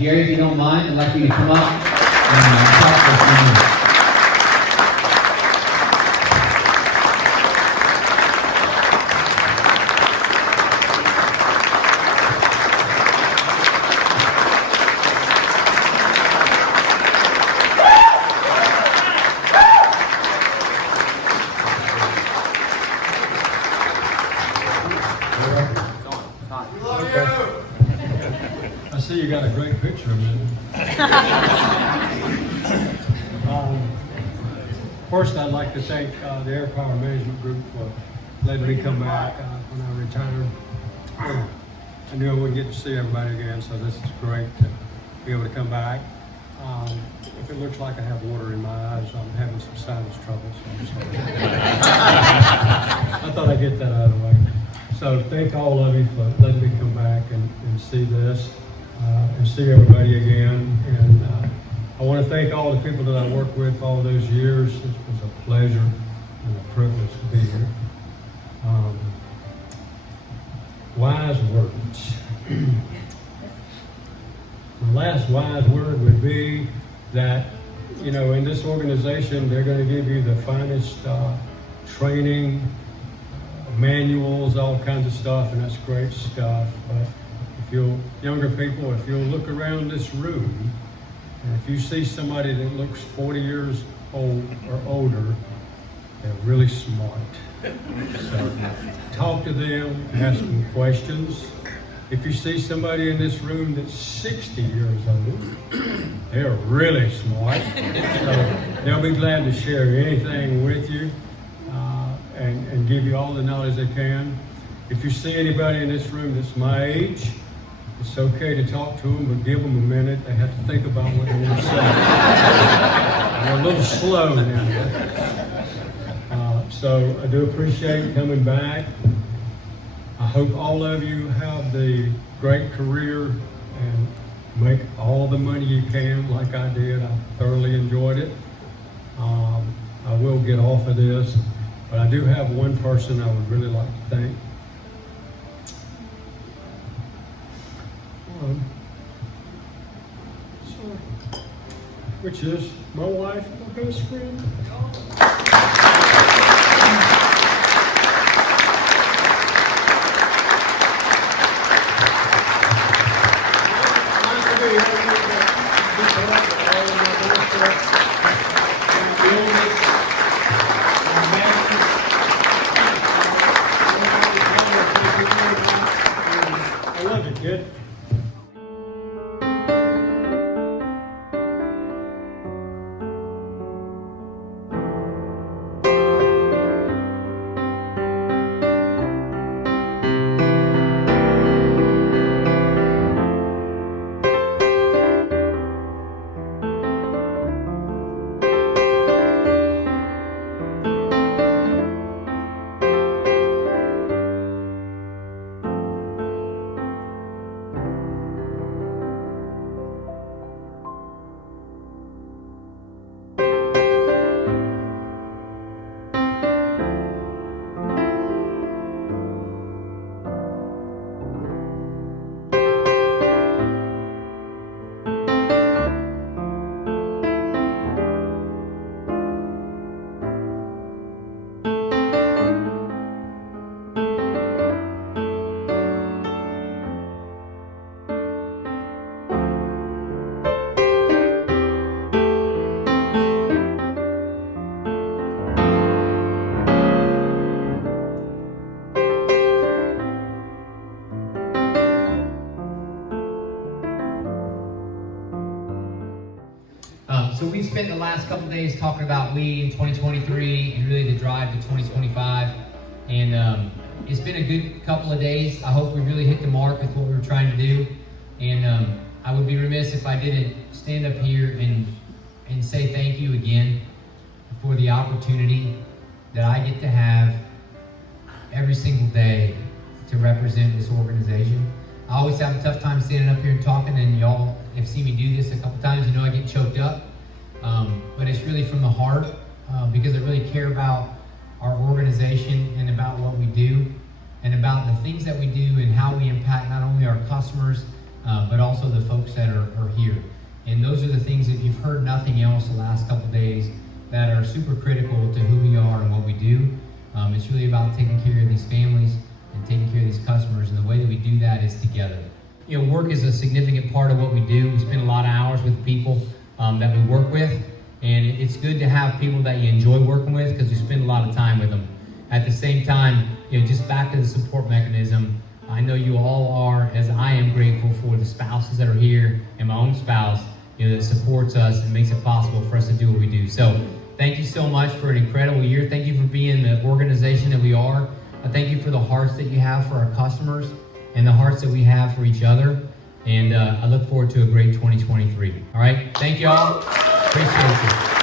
Gary, if you don't mind, I'd like you to come up and talk for a few minutes. I see you got a great picture of me. First, I'd like to thank the Air Power Management Group for letting me come back when I retired. I knew I wouldn't get to see everybody again, so this is great to be able to come back. If it looks like I have water in my eyes, I'm having some sinus trouble, so I'm sorry. I thought I'd get that out of the way. So thank all of you for letting me come back and see this and see everybody again. And I want to thank all the people that I worked with all those years. It was a pleasure and a privilege to be here. Wise words. The last wise word would be that, you know, in this organization, they're going to give you the finest training, manuals, all kinds of stuff, and that's great stuff. But if you'll, younger people, if you'll look around this room, and if you see somebody that looks 40 years old or older, they're really smart. So talk to them, ask them questions. If you see somebody in this room that's 60 years old, they're really smart. So they'll be glad to share anything with you and give you all the knowledge they can. If you see anybody in this room that's my age, it's okay to talk to them, but give them a minute. They have to think about what they want to say. They're a little slow now. So I do appreciate you coming back. I hope all of you have the great career and make all the money you can like I did. I thoroughly enjoyed it. I will get off of this, but I do have one person I would really like to thank. Which is my wife and my best friend. I love you, kid. So we've spent the last couple of days talking about Lee in 2023 and really the drive to 2025. And it's been a good couple of days. I hope we really hit the mark with what we were trying to do. And I would be remiss if I didn't stand up here and say thank you again for the opportunity that I get to have every single day to represent this organization. I always have a tough time standing up here and talking, and y'all have seen me do this a couple times. You know I get choked up. But it's really from the heart because I really care about our organization and about what we do and about the things that we do and how we impact not only our customers but also the folks that are here. And those are the things, if you've heard nothing else the last couple of days, that are super critical to who we are and what we do. It's really about taking care of these families and taking care of these customers, and the way that we do that is together. You know, work is a significant part of what we do. We spend a lot of hours with people that we work with, and it's good to have people that you enjoy working with, because we spend a lot of time with them. At the same time, you know, just back to the support mechanism, I know you all are, as I am, grateful for the spouses that are here and my own spouse, you know, that supports us and makes it possible for us to do what we do. So thank you so much for an incredible year. Thank you for being the organization that we are. Thank you for the hearts that you have for our customers and the hearts that we have for each other. And I look forward to a great 2023. All right, thank you all. Appreciate you.